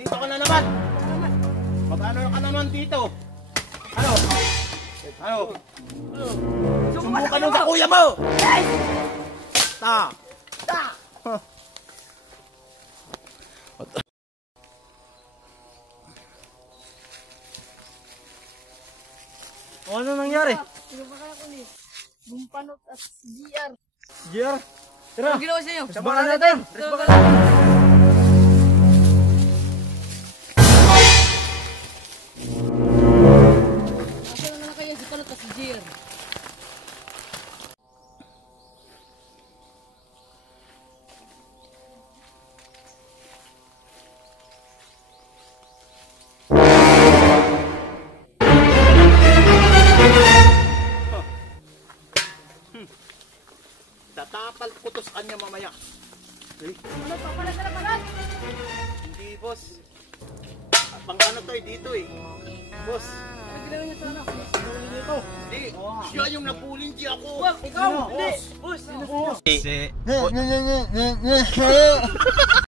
Dito ka na naman. Magano ka naman dito? Ano? Ano? Sumuka nun sa kuya mo! Yes! Ta! Ta! Ano nangyari? Pinapakala ko ni Bumpanot at GR. GR? Tara! Ano ginawa sa inyo? Sabakan natin! Sabakan natin! Asa na kayo si Panot at si GR? Tatapal ko to sa kanya mamaya. Panot, papalat ka na Panot! Hindi, boss. Pang-ano to dito eh. Boss. Ano ginawa niya sa anak? Hindi. Siya yung napulin, di ako. Ikaw! Hindi! Boss. Boss!